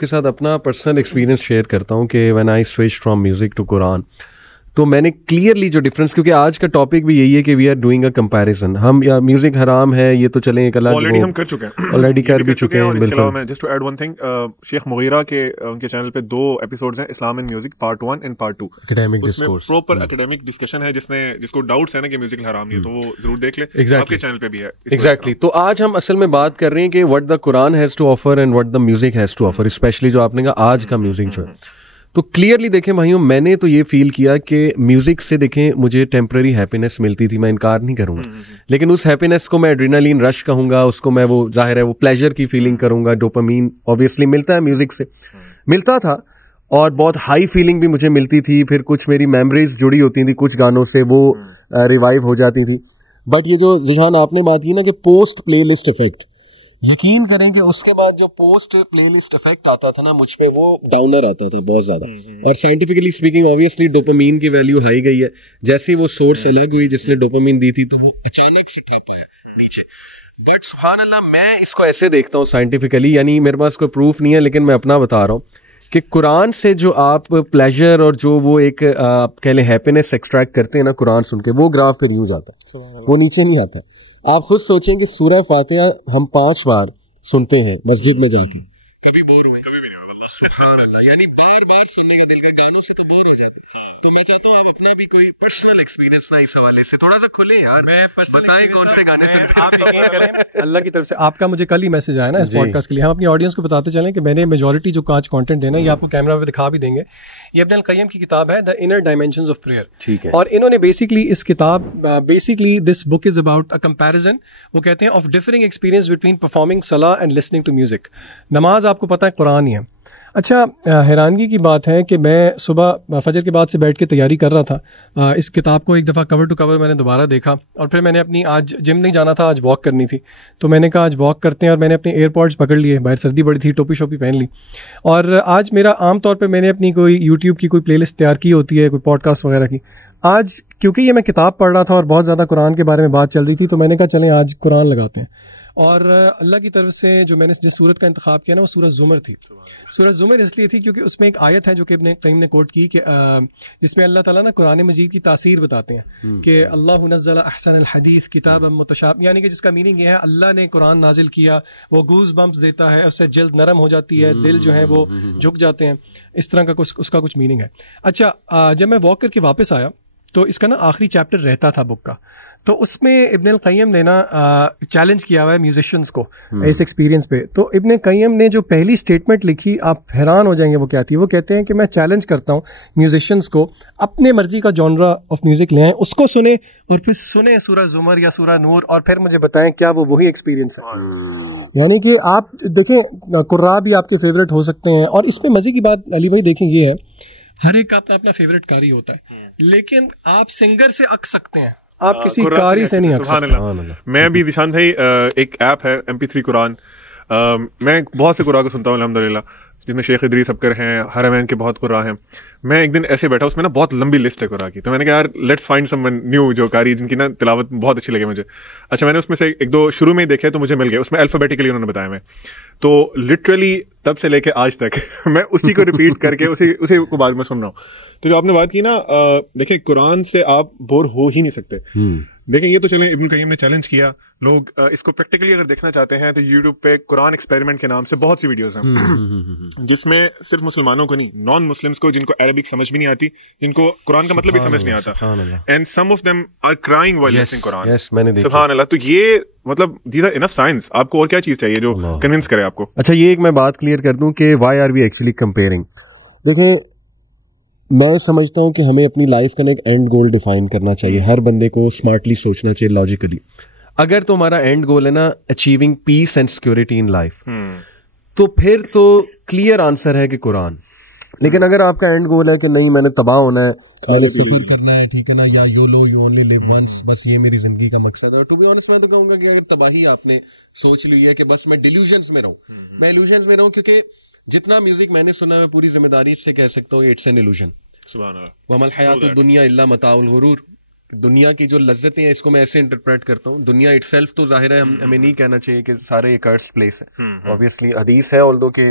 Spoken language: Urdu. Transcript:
کے ساتھ اپنا پرسنل ایکسپیرینس شیئر کرتا ہوں کہ when I switch from music to Quran, تو میں نے کلیئرلی جو ڈفرینس, کیونکہ آج کا ٹاپک بھی یہی ہے کہ we are doing a comparison. ہم یا میوزک حرام ہے یہ تو چلیں ایک الگ, آلریڈی ہم کر چکے ہیں, آلریڈی کر بھی چکے ہیں. بالکل. میں just to add one thing, شیخ مغیرہ کے ان کے چینل پہ 2 ایپیسوڈز ہیں, Islam and music part 1 and part 2. اس میں پراپر اکیڈیمک ڈسکشن ہے, جس کو ڈاؤٹس ہے نا کہ میوزک حرام نہیں ہے تو وہ ضرور دیکھ لیں, آپ کے چینل پہ بھی ہے. ایگزیکٹلی. تو آج ہم اصل میں بات کر رہے ہیں کہ what the Quran has to offer and what the music has to offer, especially جو آپ نے کہا آج کا میوزک جو ہے. تو کلیئرلی دیکھیں بھائیوں, میں نے تو یہ فیل کیا کہ میوزک سے دیکھیں مجھے ٹیمپرری ہیپینس ملتی تھی, میں انکار نہیں کروں گا, لیکن اس ہیپینس کو میں ایڈرینالین رش کہوں گا, اس کو میں وہ ظاہر ہے وہ پلیجر کی فیلنگ کروں گا. ڈوپامین اوبیسلی ملتا ہے میوزک سے, ملتا تھا, اور بہت ہائی فیلنگ بھی مجھے ملتی تھی. پھر کچھ میری میموریز جڑی ہوتی تھیں کچھ گانوں سے, وہ ریوائیو ہو جاتی تھی. بٹ یہ جو ذیشان آپ نے بات کی نا کہ پوسٹ پلے لسٹ افیکٹ, یقین کریں کہ اس کے بعد جو پوسٹ پلے لسٹ افیکٹ آتا تھا نا مجھ پہ, وہ ڈاؤنر آتا تھا بہت زیادہ. اور سائنٹیفکلی اسپیکنگ اوبویسلی ڈوپامین کی ویلیو ہائی گئی ہے, جیسی وہ سورس الگ ہوئی جس نے ڈوپامین دی تھی تو وہ اچانک سے ٹھپ آیا نیچے. بٹ سبحان اللہ, میں اس کو ایسے دیکھتا ہوں سائنٹیفکلی, یعنی میرے پاس کوئی پروف نہیں ہے لیکن میں اپنا بتا رہا ہوں کہ قرآن سے جو آپ پلیجر اور جو وہ ایک آپ کہہ لیں ہیپینس ایکسٹریکٹ کرتے ہیں نا قرآن سن کے, وہ گراف پہ یوں جاتا ہے, وہ نیچے نہیں آتا. آپ خود سوچیں کہ سورہ فاتحہ ہم 5 بار سنتے ہیں مسجد میں جا کے, کبھی بور ہوئے؟ کبھی بھی نہیں. سبحان اللہ, یعنی بار بار سننے کا دل کر, گانوں سے تو بور ہو جاتے. تو میں چاہتا ہوں آپ اپنا بھی کوئی پرسنل ایکسپیرینس نا اس حوالے سے تھوڑا سا کھلے یار, بتائیں کون سے گانے سنتے ہیں. اللہ کی طرف سے آپ کا مجھے کل ہی میسج آیا نا اس پوڈ کاسٹ کے لیے. ہم اپنی آڈینس کو بتاتے چلیں کہ میں نے میجورٹی جو آج کانٹینٹ دینا ہے یہ آپ کو کیمرہ پہ دکھا بھی دیں گے. یہ ابن القیم کی کتاب ہے, the inner dimensions of prayer. ٹھیک ہے. اور انہوں نے بیسکلی اس کتاب, basically this book is about a comparison, وہ کہتے ہیں of differing experience between performing صلاح اینڈ لسننگ ٹو میوزک. نماز آپ کو پتہ ہے قرآن ہی ہے. اچھا, حیرانگی کی بات ہے کہ میں صبح فجر کے بعد سے بیٹھ کے تیاری کر رہا تھا. اس کتاب کو ایک دفعہ کور ٹو کور میں نے دوبارہ دیکھا, اور پھر میں نے اپنی, آج جم نہیں جانا تھا, آج واک کرنی تھی, تو میں نے کہا آج واک کرتے ہیں, اور میں نے اپنے ایئر پوڈس پکڑ لیے, باہر سردی بڑی تھی, ٹوپی شوپی پہن لی. اور آج میرا عام طور پہ میں نے اپنی کوئی یوٹیوب کی کوئی پلے لسٹ تیار کی ہوتی ہے, کوئی پوڈ کاسٹ وغیرہ کی. آج کیونکہ یہ میں کتاب پڑھ رہا تھا اور بہت زیادہ قرآن کے بارے میں بات چل رہی تھی, تو میں نے کہا چلیں آج قرآن لگاتے ہیں. اور اللہ کی طرف سے جو میں نے جس سورت کا انتخاب کیا نا وہ سورۃ زمر تھی. سورۃ زمر اس لیے تھی کیونکہ اس میں ایک آیت ہے جو کہ ابن قیم نے کوٹ کی, کہ جس میں اللہ تعالیٰ نا قرآن مجید کی تاثیر بتاتے ہیں کہ اللہ نزل احسن الحدیث کتابا متشابہ, یعنی کہ جس کا میننگ یہ ہے اللہ نے قرآن نازل کیا, وہ گوز بمپس دیتا ہے, اس سے جلد نرم ہو جاتی ہے, دل جو ہے وہ جھک جاتے ہیں, اس طرح کا اس کا کچھ میننگ ہے. اچھا, جب میں واک کر کے واپس آیا تو اس کا نا آخری چیپٹر رہتا تھا بک کا, تو اس میں ابن القیم نے نا چیلنج کیا ہوا ہے میوزیشینس کو اس ایکسپیرینس پہ. تو ابن قیم نے جو پہلی اسٹیٹمنٹ لکھی, آپ حیران ہو جائیں گے وہ کیا تھی. وہ کہتے ہیں کہ میں چیلنج کرتا ہوں میوزیشینس کو, اپنے مرضی کا جانرا آف میوزک لے آئیں, اس کو سنیں, اور پھر سنیں سورہ زمر یا سورہ نور, اور پھر مجھے بتائیں کیا وہ وہی ایکسپیرینس ہے. یعنی کہ آپ دیکھیں قراء بھی آپ کے فیوریٹ ہو سکتے ہیں. اور اس پہ مزے کی بات علی بھائی دیکھیں یہ ہے, ہر ایک کا اپنا فیوریٹ قاری ہوتا ہے, لیکن آپ سنگر سے اک سکتے ہیں, آپ کسی قاری سے نہیں. سبحان اللہ. میں بھی ذیشان بھائی, ایک ایپ ہے MP3 قرآن, میں بہت سے قرآن کو سنتا ہوں الحمدللہ, جن میں شیخ ادریس ابکر ہیں, حرمین کے بہت قرآن ہیں. میں ایک دن ایسے بیٹھا, اس میں نا بہت لمبی لسٹ ہے قرآن کی, تو میں نے کہا یار let's find some one new جو قاری جن کی نا تلاوت بہت اچھی لگے مجھے. اچھا, میں نے اس میں سے 1-2 شروع میں ہی دیکھے تو مجھے مل گئے, اس میں الفابیٹیکلی انہوں نے بتایا میں, تو لٹرلی تب سے لے کے آج تک میں اسی کو ریپیٹ کر کے اسی کو بعد میں سن رہا ہوں. تو جو آپ نے بات کی نا, دیکھیں قرآن سے آپ بور ہو ہی نہیں سکتے. دیکھیں یہ تو چلیں ابن قیم نے چیلنج کیا, لوگ اس کو پریکٹیکلی اگر دیکھنا چاہتے ہیں تو یوٹیوب پہ قرآن ایکسپیریمنٹ کے نام سے بہت سی ویڈیوز ہیں, جس میں صرف مسلمانوں کو نہیں, نان مسلمس کو, جن کو عربک سمجھ بھی نہیں آتی, جن کو قرآن کا مطلب بھی سمجھ نہیں آتا, and some of them are crying while listening Quran. سبحان اللہ. تو یہ مطلب دیز آر انف سائنس. آپ کو اور کیا چیز چاہیے جو کنونس کرے آپ کو. اچھا, یہ ایک میں بات کلیئر کر دوں کہ why are we actually comparing. دیکھیں, میں سمجھتا ہوں کہ ہمیں اپنی لائف کا ایک اینڈ گول ڈیفائن کرنا چاہیے, ہر بندے کو اسمارٹلی سوچنا چاہیے, لاجیکلی. اگر تو ہمارا اینڈ گول ہے نا achieving piece and security in life, تو پھر تو کلیئر آنسر ہے کہ قرآن. لیکن اگر آپ کا اینڈ گول ہے کہ نہیں میں نے تباہ ہونا ہے, میں نے سفر کرنا ہے, ٹھیک ہے نا, یا YOLO you only live once, بس یہ میری زندگی کا مقصد ہے. اور ٹو بی آنیسٹ میں تو کہوں گا کہ اگر تباہی آپ نے سوچ لی ہے کہ بس میں ڈیلیوژنس میں رہوں, میں ایلوژنس میں رہوں, کیونکہ جتنا میوزک میں نے سنا ہے میں پوری ذمہ داری سے کہہ سکتا ہوں اٹس این ایلوژن. سبحان اللہ. وما الحیات الدنیا الا متاع الغرور. دنیا کی جو لذتیں ہیں اس کو میں ایسے انٹرپریٹ کرتا ہوں, دنیا اٹ سیلف تو ظاہر ہے ہمیں نہیں کہنا چاہیے کہ سارے ایک ارتھ پلیس ہے, obviously حدیث ہے, although کہ